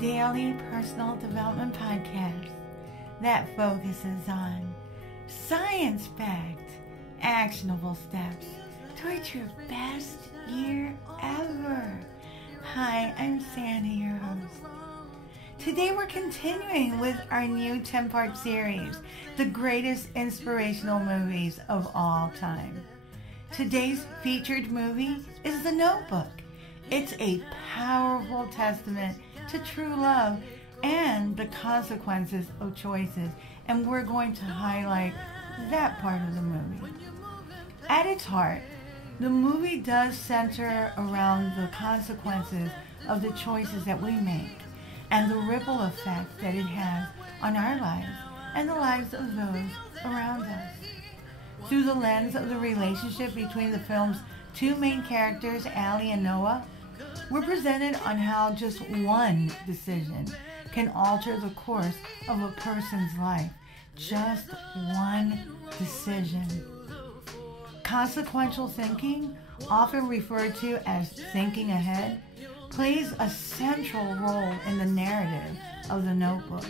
daily personal development podcast that focuses on science-backed, actionable steps towards your best year ever. Hi, I'm Sandy, your host. Today we're continuing with our new 10-part series, The Greatest Inspirational Movies of All Time. Today's featured movie is The Notebook. It's a powerful testament to true love and the consequences of choices, and we're going to highlight that part of the movie. At its heart, the movie does center around the consequences of the choices that we make and the ripple effect that it has on our lives and the lives of those around us. Through the lens of the relationship between the film's two main characters, Allie and Noah, we're presented on how just one decision can alter the course of a person's life. Just one decision. Consequential thinking, often referred to as thinking ahead, plays a central role in the narrative of The Notebook.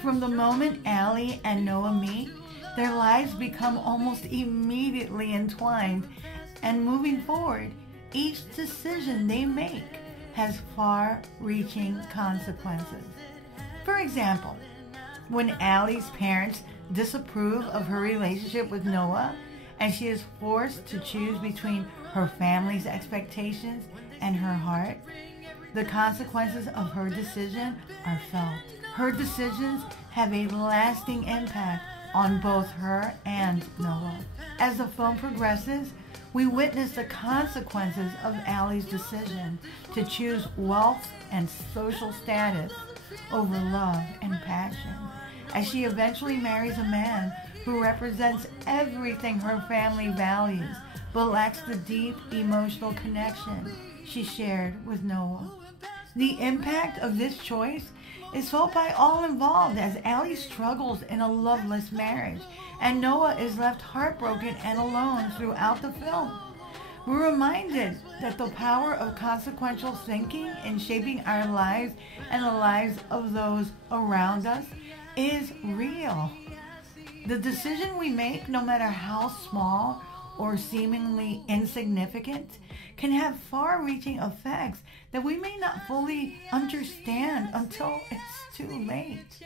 From the moment Allie and Noah meet, their lives become almost immediately entwined, and moving forward, each decision they make has far-reaching consequences. For example, when Allie's parents disapprove of her relationship with Noah and she is forced to choose between her family's expectations and her heart, the consequences of her decision are felt. Her decisions have a lasting impact on both her and Noah. As the film progresses, we witness the consequences of Allie's decision to choose wealth and social status over love and passion, as she eventually marries a man who represents everything her family values, but lacks the deep emotional connection she shared with Noah. The impact of this choice is felt by all involved as Allie struggles in a loveless marriage and Noah is left heartbroken and alone throughout the film. We're reminded that the power of consequential thinking in shaping our lives and the lives of those around us is real. The decision we make, no matter how small or seemingly insignificant, can have far-reaching effects that we may not fully understand until it's too late.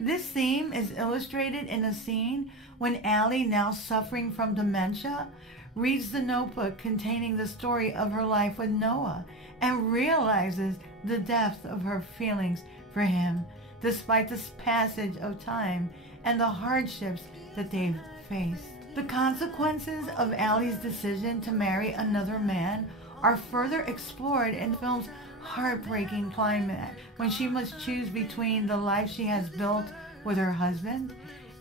This theme is illustrated in a scene when Allie, now suffering from dementia, reads the notebook containing the story of her life with Noah and realizes the depth of her feelings for him, despite the passage of time and the hardships that they've faced. The consequences of Allie's decision to marry another man are further explored in the film's heartbreaking climax, when she must choose between the life she has built with her husband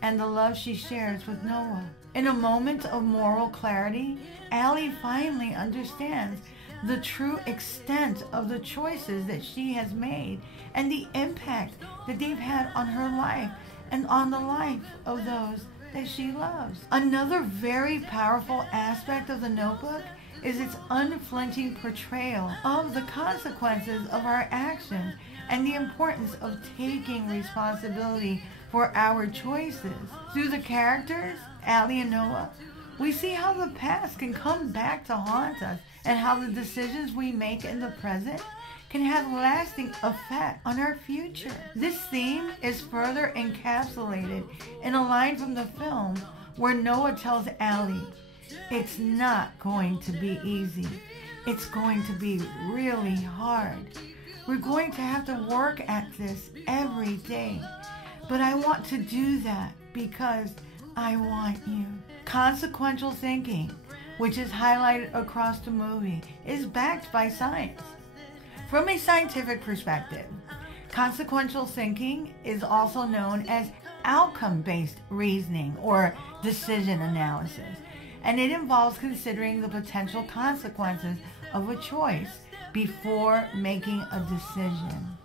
and the love she shares with Noah. In a moment of moral clarity, Allie finally understands the true extent of the choices that she has made and the impact that they've had on her life and on the life of those that she loves. Another very powerful aspect of The Notebook is its unflinching portrayal of the consequences of our actions and the importance of taking responsibility for our choices. Through the characters, Allie and Noah, we see how the past can come back to haunt us and how the decisions we make in the present can have lasting effect on our future. This theme is further encapsulated in a line from the film where Noah tells Allie, "It's not going to be easy. It's going to be really hard. We're going to have to work at this every day. But I want to do that because I want you." Consequential thinking, which is highlighted across the movie, is backed by science. From a scientific perspective, consequential thinking is also known as outcome-based reasoning or decision analysis, and it involves considering the potential consequences of a choice before making a decision.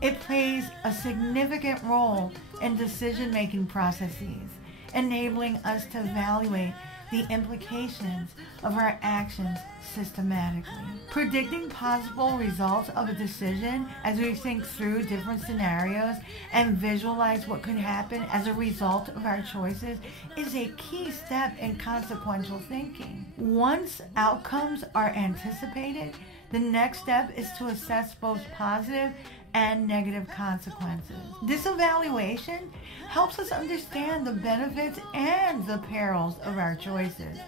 It plays a significant role in decision-making processes, enabling us to evaluate the implications of our actions systematically. Predicting possible results of a decision as we think through different scenarios and visualize what could happen as a result of our choices is a key step in consequential thinking. Once outcomes are anticipated, the next step is to assess both positive and negative consequences. This evaluation helps us understand the benefits and the perils of our choices.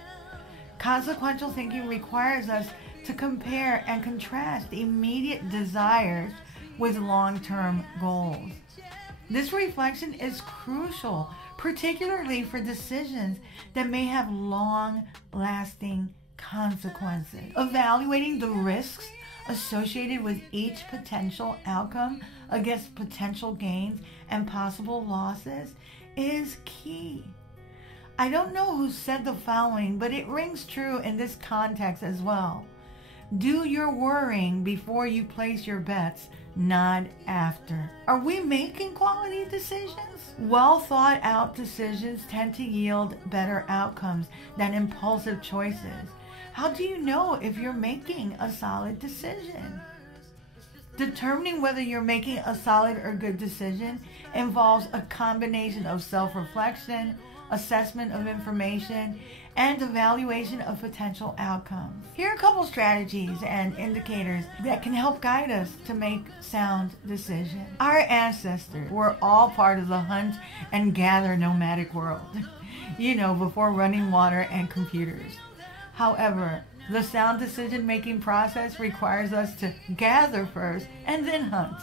Consequential thinking requires us to compare and contrast immediate desires with long-term goals. This reflection is crucial, particularly for decisions that may have long-lasting consequences. Evaluating the risks associated with each potential outcome against potential gains and possible losses is key. I don't know who said the following, but it rings true in this context as well. Do your worrying before you place your bets, not after. Are we making quality decisions? Well thought out decisions tend to yield better outcomes than impulsive choices. How do you know if you're making a solid decision? Determining whether you're making a solid or good decision involves a combination of self-reflection, assessment of information, and evaluation of potential outcomes. Here are a couple strategies and indicators that can help guide us to make sound decisions. Our ancestors were all part of the hunt and gather nomadic world, before running water and computers. However, the sound decision-making process requires us to gather first and then hunt.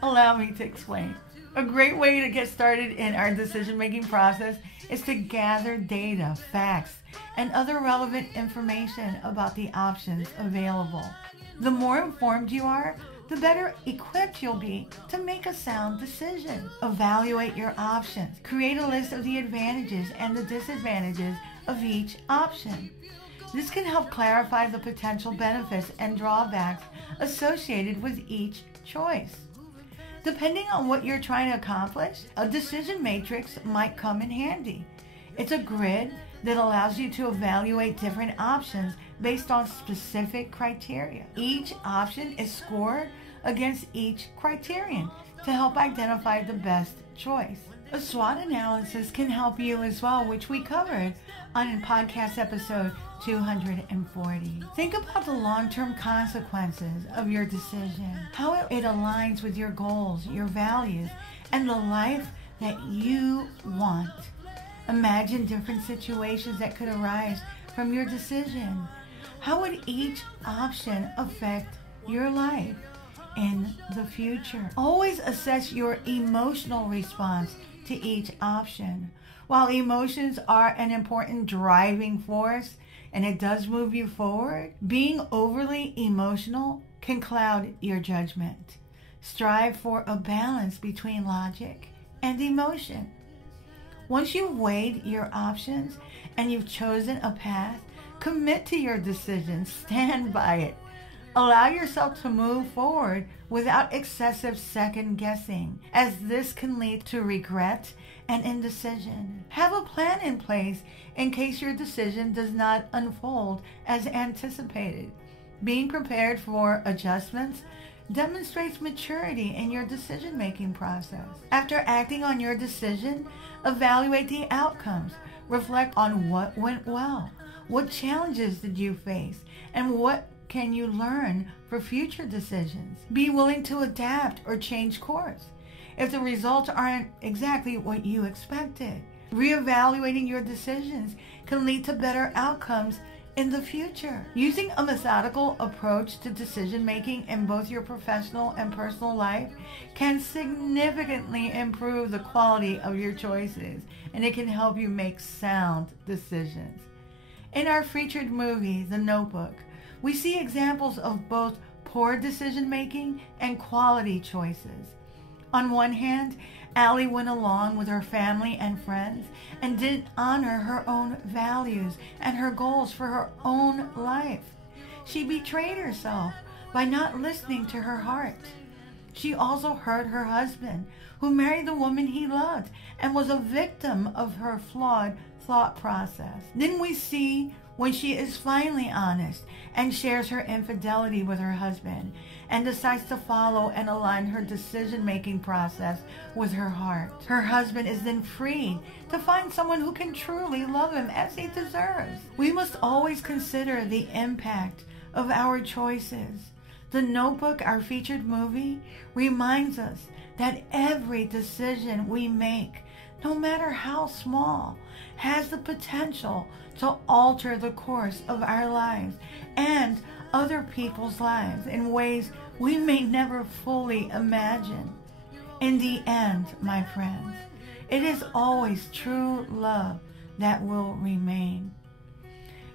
Allow me to explain. A great way to get started in our decision-making process is to gather data, facts, and other relevant information about the options available. The more informed you are, the better equipped you'll be to make a sound decision. Evaluate your options. Create a list of the advantages and the disadvantages of each option. This can help clarify the potential benefits and drawbacks associated with each choice. Depending on what you're trying to accomplish, a decision matrix might come in handy. It's a grid that allows you to evaluate different options based on specific criteria. Each option is scored against each criterion to help identify the best choice. A SWOT analysis can help you as well, which we covered on podcast episode 240. Think about the long-term consequences of your decision, how it aligns with your goals, your values, and the life that you want. Imagine different situations that could arise from your decision. How would each option affect your life in the future? Always assess your emotional response to each option. While emotions are an important driving force and it does move you forward, being overly emotional can cloud your judgment. Strive for a balance between logic and emotion. Once you've weighed your options and you've chosen a path, commit to your decision, stand by it. Allow yourself to move forward without excessive second guessing, as this can lead to regret and indecision. Have a plan in place in case your decision does not unfold as anticipated. Being prepared for adjustments demonstrates maturity in your decision-making process. After acting on your decision, evaluate the outcomes. Reflect on what went well, what challenges did you face, and what can you learn for future decisions. Be willing to adapt or change course if the results aren't exactly what you expected. Reevaluating your decisions can lead to better outcomes in the future. Using a methodical approach to decision making in both your professional and personal life can significantly improve the quality of your choices, and it can help you make sound decisions. In our featured movie, The Notebook, we see examples of both poor decision making and quality choices. On one hand, Allie went along with her family and friends and didn't honor her own values and her goals for her own life. She betrayed herself by not listening to her heart. She also hurt her husband, who married the woman he loved and was a victim of her flawed thought process. Then we see when she is finally honest and shares her infidelity with her husband and decides to follow and align her decision-making process with her heart. Her husband is then freed to find someone who can truly love him as he deserves. We must always consider the impact of our choices. The Notebook, our featured movie, reminds us that every decision we make, no matter how small, has the potential to alter the course of our lives and other people's lives in ways we may never fully imagine. In the end, my friends, it is always true love that will remain.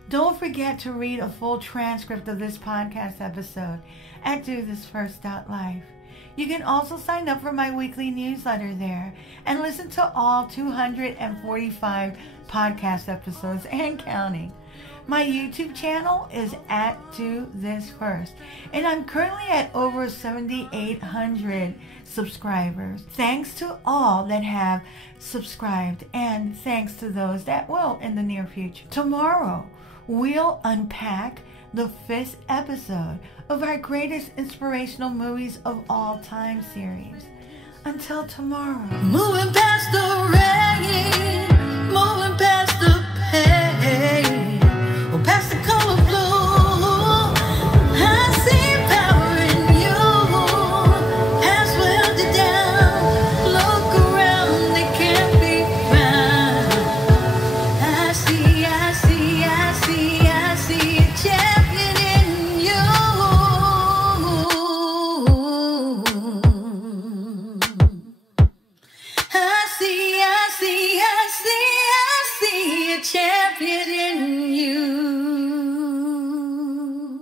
Don't forget to read a full transcript of this podcast episode at DoThisFirst.life. You can also sign up for my weekly newsletter there and listen to all 245 podcast episodes and counting. My YouTube channel is at Do This First, and I'm currently at over 7,800 subscribers. Thanks to all that have subscribed, and thanks to those that will in the near future. Tomorrow, we'll unpack the 5th episode of our greatest inspirational movies of all time series. Until tomorrow. Moving past the rain.